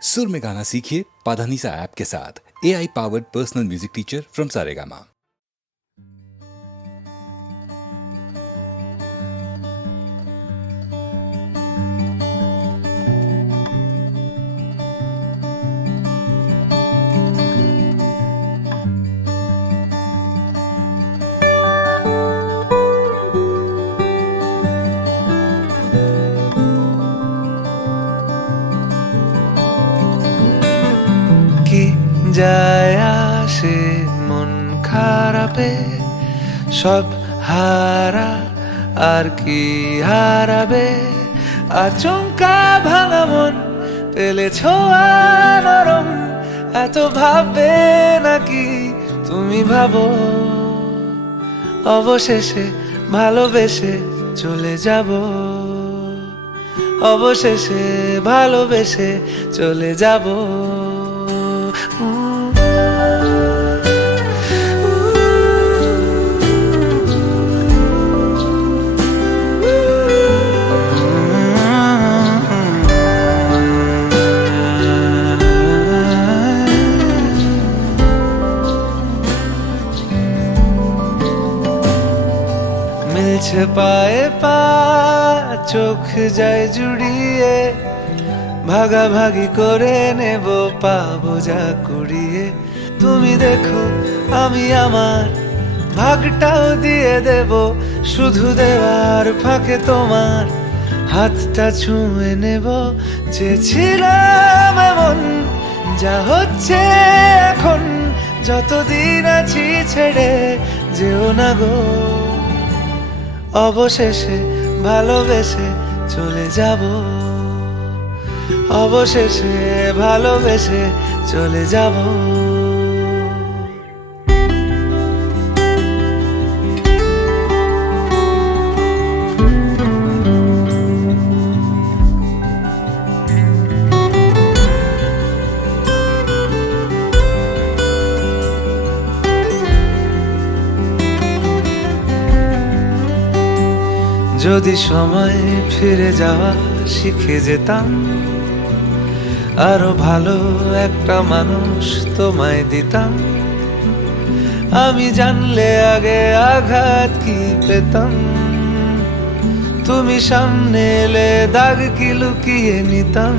सुर में गाना सीखिए पाधानीसा ऐप के साथ। AI powered personal music teacher from Saregama. কি যায় আসে মন খারাপে, সব হারা আর কি হারাবে। আচমকা ভাঙা মন পেলে ছোঁয়া নরম, এত ভাববে নাকি তুমি ভাবো। অবশেষে ভালোবেসে চলে যাব, অবশেষে ভালোবেসে চলে যাব। মিলছে পায়ে পা, চোখ যায় জুড়িয়ে, ভাগাভাগি করে নেব পাবো যা কুড়িয়ে। তুমি দেখো আমি আমার ভাগটাও দিয়ে দেব, শুধু দেওয়ার ফাঁকে তোমার হাতটা ছুঁয়ে নেব। যে ছিলাম এমন, যা হচ্ছে এখন, যতদিন আছি ছেড়ে যেও না গো। অবশেষে ভালোবেসে চলে যাব, অবশেষে ভালোবেসে চলে যাব। যদি সময় ফিরে যাওয়া শিখে যেতাম, আরো ভালো একটা মানুষ তোমায় দিতাম। আমি জানলে আগে আঘাত কি পেতাম, তুমি সামনে এলে দাগ কি লুকিয়ে নিতাম।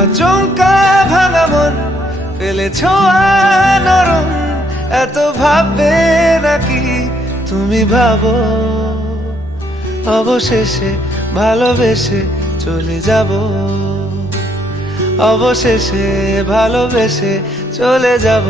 আচমকা ভাঙা মন পেলে ছোঁয়া নরম, এত ভাববে নাকি তুমি ভাবো। অবশেষে ভালোবেসে চলে যাব, অবশেষে ভালোবেসে চলে যাব,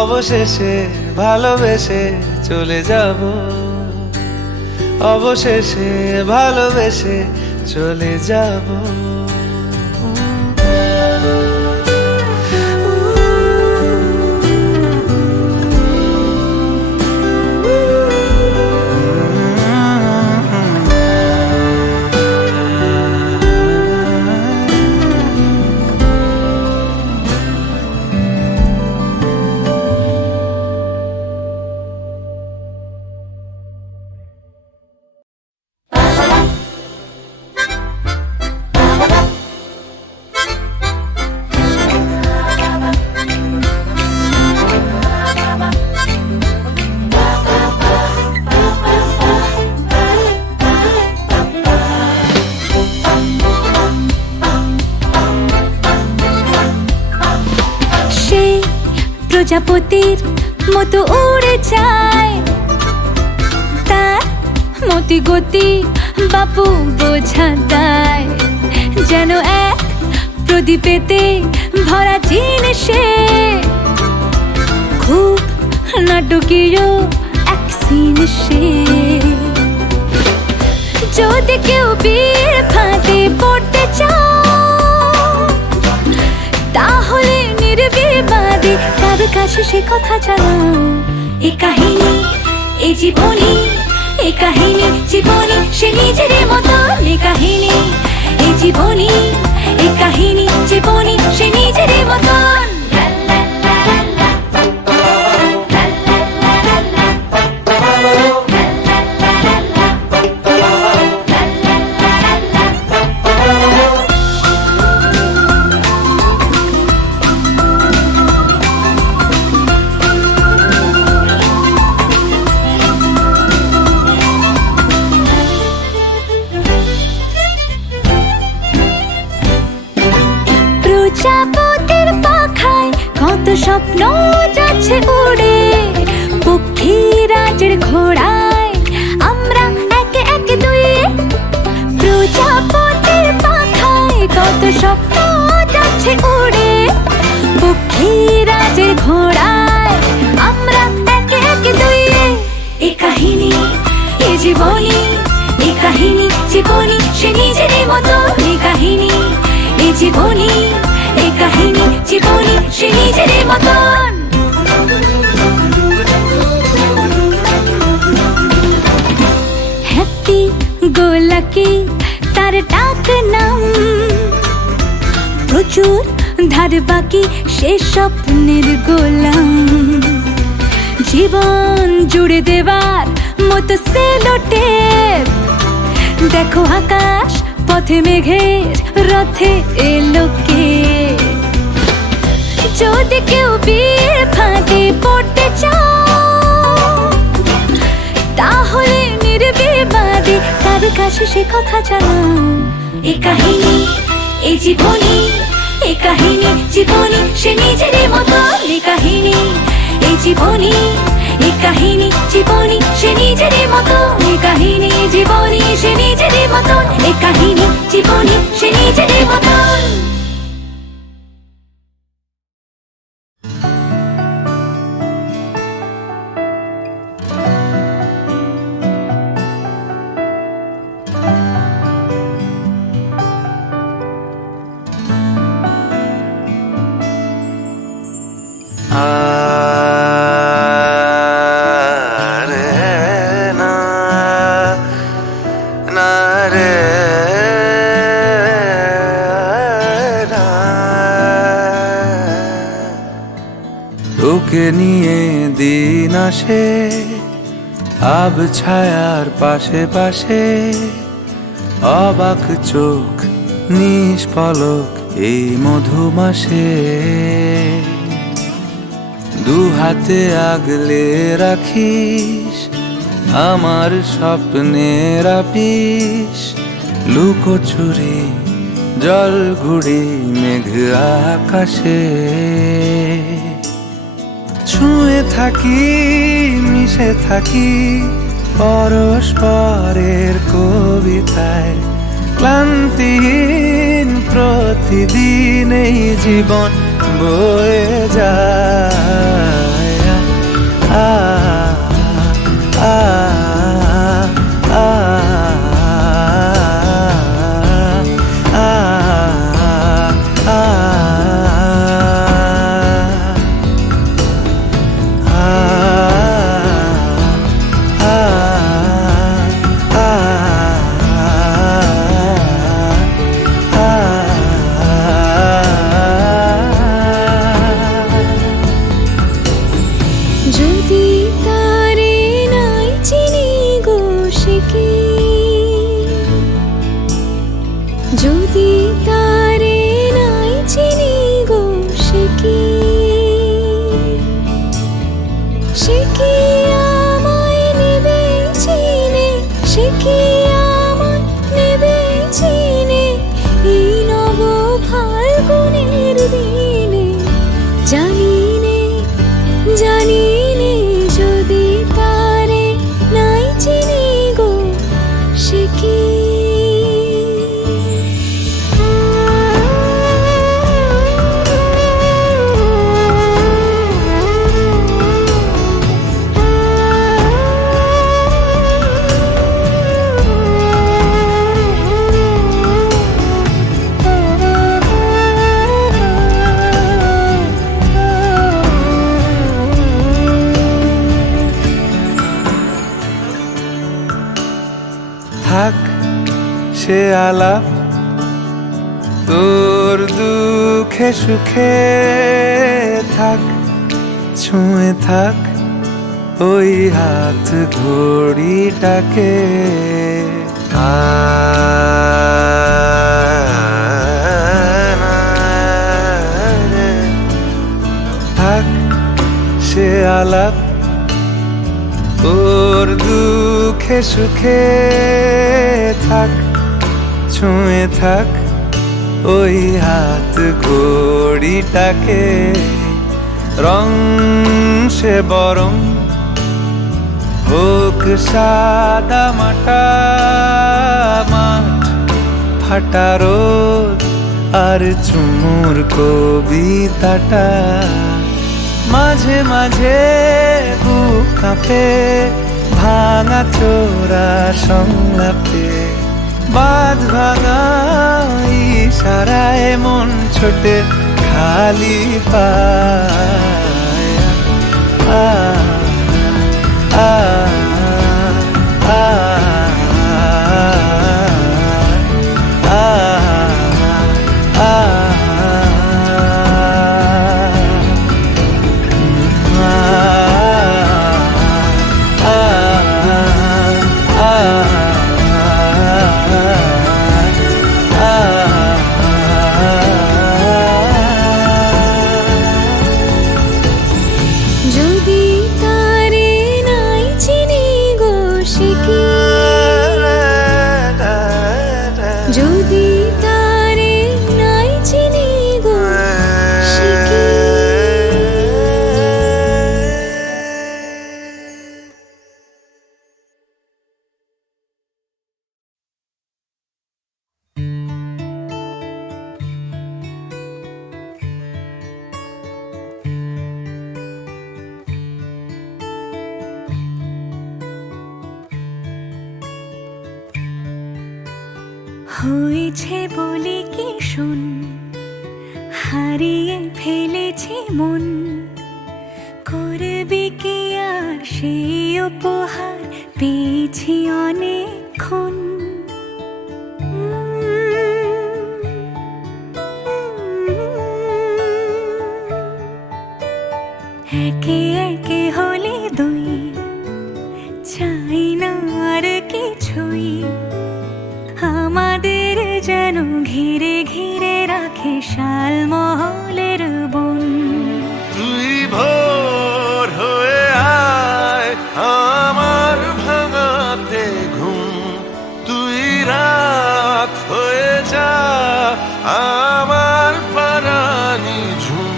অবশেষে ভালোবেসে চলে যাব, অবশেষে ভালোবেসে চলে যাব। প্রজাপতির মতো উড়ে যায়, তার মতি গতি বাপু বোঝা দেয়। যেন এক প্রদীপেতে ভরা জিনিসে, খুব নাটকীয় এক সিনেসে। যদি কেউ বিয়ের ফাঁদে পড়তে চাও, তাহলে নির্বিবাদে কারো কাছে সে কথা জানাও। এ কাহিনী এ জীবনী, এ কাহিনী জীবনী সে নিজের মতন। এ কাহিনী এ জীবনী, এ কাহিনী জীবনী সে নিজের মতন। স্বপ্ন যাচ্ছে উড়ে পক্ষীরাজের ঘোড়ায় আমরা একে একে দুয়ে প্রজাপতির পাখায় কত স্বপ্ন যাচ্ছে উড়ে পক্ষীরাজের ঘোড়ায় আমরা একে একে দুয়ে এ কাহিনী এ জীবনী এ কাহিনী জীবনী সে নিজেরই মতো এ কাহিনী এ জীবনী এ কাহিনী জীবনী সে নিজেরই মতন হ্যাপি গো লাকি তার ডাক নাম প্রচুর ধার বাকি সে স্বপ্নের গোলাম জীবন জুড়ে দেবার মতো সেলোটেপ দেখো আকাশ পথে মেঘের রথে এলো কে যদি কেউ বিয়ের ফাঁদে পড়তে চাও তাহলে নির্বিবাদে তার কাছে সে কথা জানাও এ কাহিনী এ জীবনী এ কাহিনী জীবনী সে নিজেরই মতো এ কাহিনী এ জীবনী এ কাহিনী জীবনী সে নিজেরই মতো এ কাহিনী জীবনী সে নিজেরই মতো এ কাহিনী জীবনী সে নিজেরই মতো তোকে নিয়ে দিন আসে আব ছায়ার পাশে পাশে অবাক চোখ নিষ্পলক এই মধুমাসে দু হাতে আগলে রাখিস আমার স্বপ্নের আপিস লুকোচুরি জল ঘুড়ি মেঘ আকাশে ছুঁয়ে থাকি মিশে থাকি পরস্পরের কবিতায় ক্লান্তিহীন প্রতিদিন এই জীবন বয়ে যায় আ আ আ যদি তারে নাই চিনি গো সে কি যদি তারে নাই চিনি গো সে কি সে কি আমায় নেবে চিনে সে কি আমায় নেবে চিনে এই নব ফাল্গুনের দিনে জানি জানি নে যদি তারে নাই চিনি গো সে কি থাক সে আলাপ তোর দুঃখে সুখে থাক ছুঁয়ে থাক ওই হাত ঘড়িটাকে থাক সে আলাপ তোর দুঃখে সুখে থাক ছুঁয়ে থাক ওই হাত ঘড়িটাকে রং সে বরং হোক সাদা মাটা মাঠ, ফাটা রোদ আর চুমুর কবিতাটা। মাঝে মাঝে বুক কাঁপে ভাঙা চোরা সংলাপে, বাঁধ ভাঙা ইশারায় মন ছোটে খালি পায়। আ আ আ যদি তারে নাই চিনি গো সে কি, যদি তারে নাই চিনি গো সে কি। হয়েছে বলে কি শোন, হারিয়ে ফেলেছি মন, করবি কি আর সেই উপহার পেয়েছি অনেকক্ষণ। একে একে হলে দুই, চাই না আর কিছুই, আমাদের যেন ঘিরে ঘিরে রাখে শালমহলের বন। তুই ভোর হয়ে আয় আমার ভাঙাতে ঘুম, তুই রাত হয়ে যা আমার পারানি ঝুম।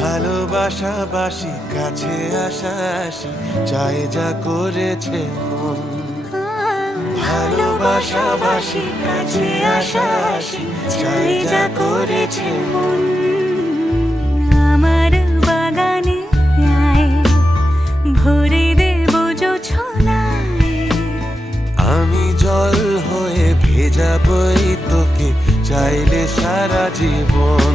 ভালোবাসাবাসি কাছে আসা আসি চাই যা করেছে মন, ভালোবাসাবাসি কাছে আসা আসি চাই যা করেছে মন। আমার বাগানে আয়, ভরে দেব জোছনায়, আমি জল হয়ে ভেজাবই তোকে চাইলে সারা জীবন।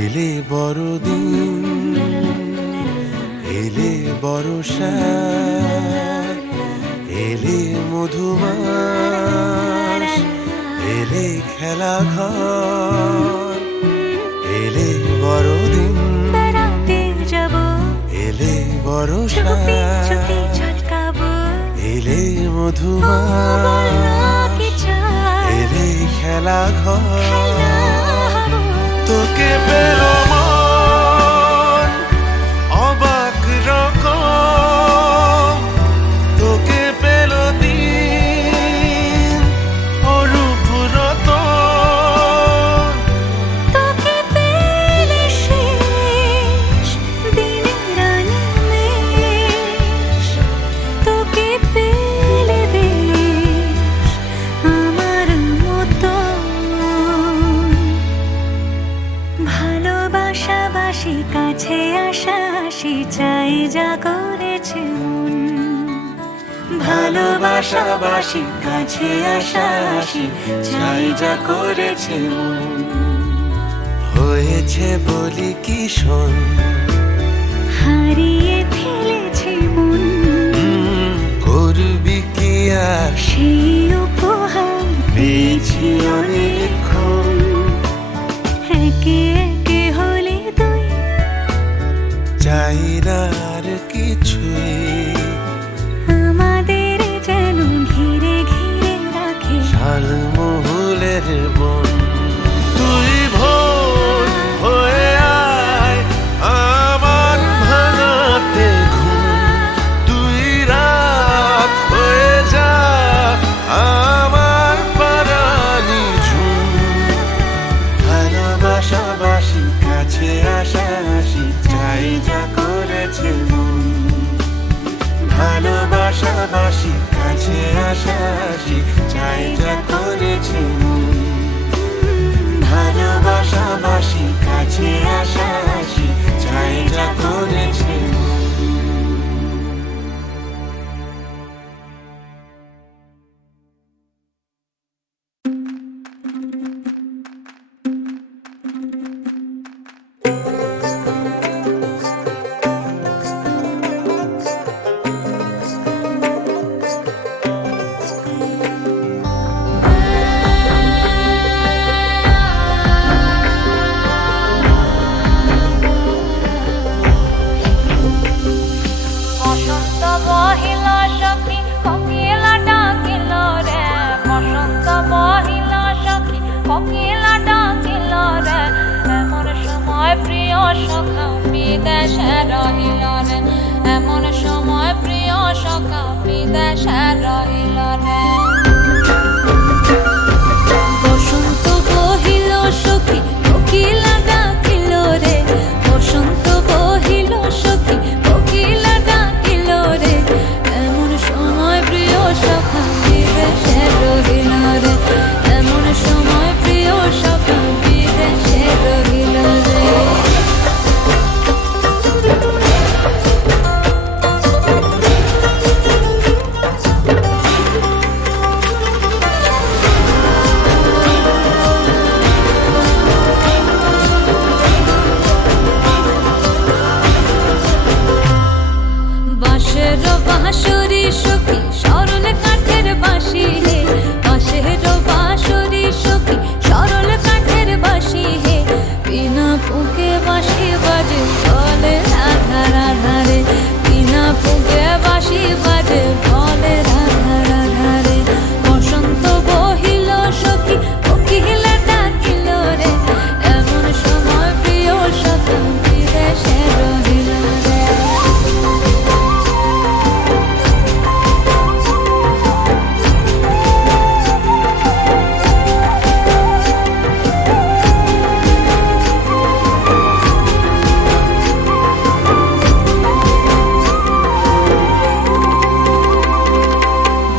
এলে বড়দিন, এলে বর্ষা, এলে মধুমাস, এলে খেলা ঘর, এলে বড়দিন, বেড়াতে যাব, এলে বর্ষা, চুপি চুপি ঝলকাবো, এলে বল মধুমাস, না কি চাই, এলে খেলা ঘর। হব। তোকে পেল মন অবাক রকম, তোকে পেল দিন অরূপ রতন। তোকে পেলে শেষ দিনের আনিমেষ, তোকে পেলে বেশ আমার মতন। ভালোবাসাবাসি কাছে আসা আসি চাই যা করেছে মন, ভালোবাসাবাসি কাছে আসা আসি চাই যা করেছে মন। হয়েছে বলি কি শোন, হারিয়ে ফেলেছে মন, করবি কি আর সেই উপহার পেয়েছি অনেকক্ষণ। একে একে হলে দুই, চাই ভালোবাসাবাসি কাছে আসাসি চাই যা করেছে মন ভালোবাসাবাসি কাছে আসাসি চাই যা করেছে মন ভালোবাসাবাসি কাছে আসাসি চাই যা করেছে মন বসন্ত বহিল সখী কোকিলা ডাকিল রে বসন্ত বহিল সখী কোকিলা ডাকিল রে এমন সময় প্রিয় সখা বিদেশে রহিল রে এমন সময় প্রিয় সখা বিদেশে রহিল রে বসন্ত বহিল সখী কোকিলা ডাকিল রে বসন্ত বহিল সখী কোকিলা ডাকিল রে এমন সময় প্রিয় সখা বিদেশে রহিল রে এমন সময় প্রিয় সখা বিদেশে রহিল রে বাঁশের বাঁশরি সখী সরল কাঠের বাঁশি হে বাঁশের বাঁশরি সখী সরল কাঠের বাঁশি হে বিনা ফুঁকে বাঁশি বাজে বলে রাধা রাধা রে বিনা ফুঁকে বাঁশি বাজে বলে রাধা রাধা রে বসন্ত বহিল সখী কোকিলা ডাকিল রে এমন সময় প্রিয় সখা বিদেশে রহিল রে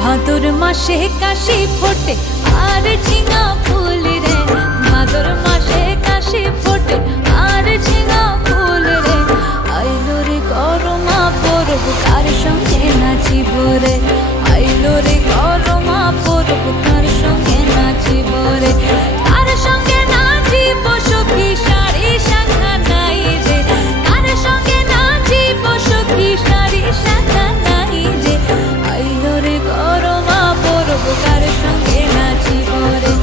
ভাদর মাসে কাশি ফোটে আর ঝিঙা ফুল রে ভাদর মাসে কাশি ফোটে আর ঝিঙা ফুল রে আইলো রে করমা পরব কার সঙ্গে নাচিব রে আইলো রে করমা পরব কার সঙ্গে নাচিব রে কার সঙ্গে নাচিব সখী শাড়ি শাখা নাই রে কার সঙ্গে নাচিব সখী শাড়ি শাখা নাই রে আইলো রে করমা পরব কার সঙ্গে নাচিব রে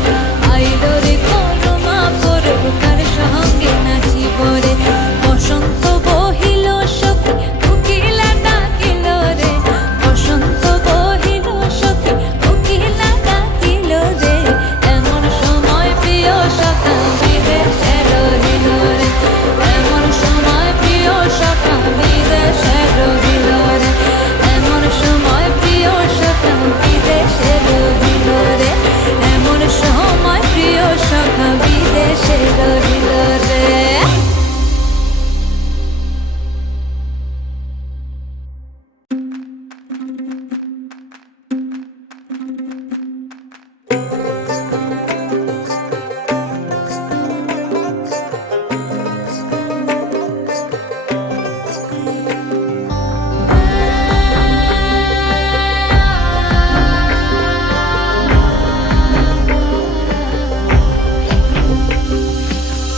আইলো রে করমা পরব কার সঙ্গে নাচিব রে বসন্ত বহিল সখী কোকিলা ডাকিল রে বসন্ত বহিল সখী কোকিলা ডাকিল রে এমন সময় প্রিয় সখা বিদেশে রহিল রে এমন সময় প্রিয় সখা বিদেশে রহিল রে এমন সময় প্রিয় সখা বিদেশে রহিল রে এমন সময় প্রিয় সখা বিদেশে রহিল রে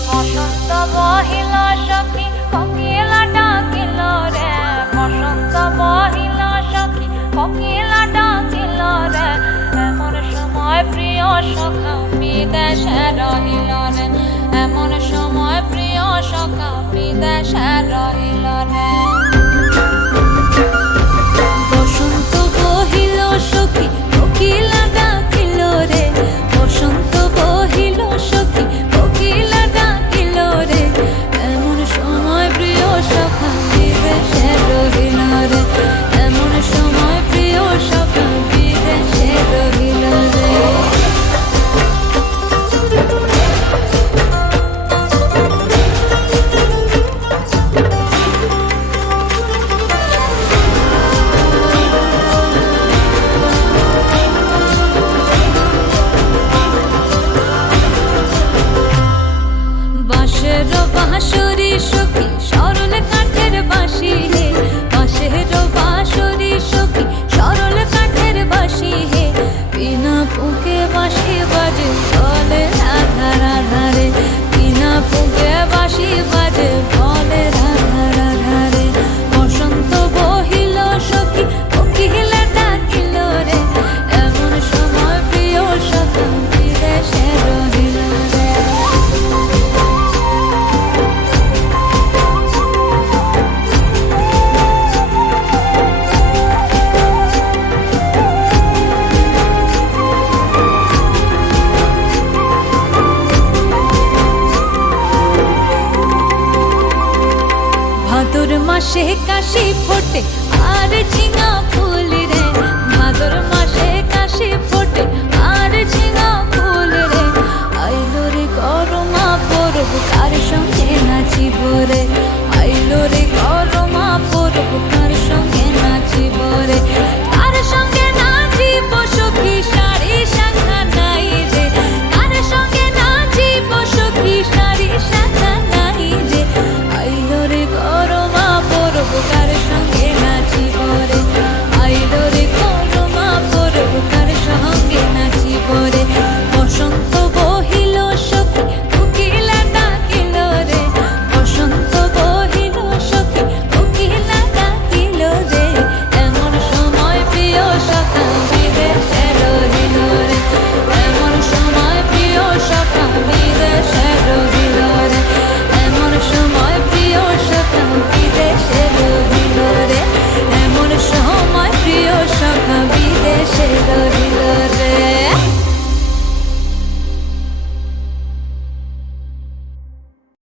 বসন্ত বহিল সখী কোকিলা ডাকিল রে বসন্ত বহিল সখী কোকিলা ডাকিল রে এমন সময় প্রিয় সখা বিদেশে রহিল রে এমন সময় প্রিয় সখা বিদেশে রহিল রে বসন্ত বহিল সখী কোকিলা ডাকিল রে বসন্ত বহিল সখী কোকিলা ডাকিল রে এমন সময় প্রিয় সখা বিদেশে রহিল রে এমন সময় প্রিয় সখা বিদেশে রহিল রে বাঁশরি সখী সরল কাঠের বাঁশি হে বাঁশের বাঁশরি সখী সরল কাঠের বাঁশি হে বিনা ফুঁকে বাঁশি বাজে বলে রাধা রাধা রে বিনা ফুঁকে বাঁশি বাজে বলে রাধা রাধা রে বসন্ত বহিল সখী কোকিলে ডাকিল রে এমন সময় প্রিয় সখী বিদেশে রহিল রে ভাদর মাসে কাশি ফোটে আর ঝিঙা ফুল রে ভাদর মাসে কাশি ফোটে আর ঝিঙা ফুল রে আইলো রে করমা পরব কার সঙ্গে নাচিব রে আইলো রে করমা পরব কার সঙ্গে নাচিব রে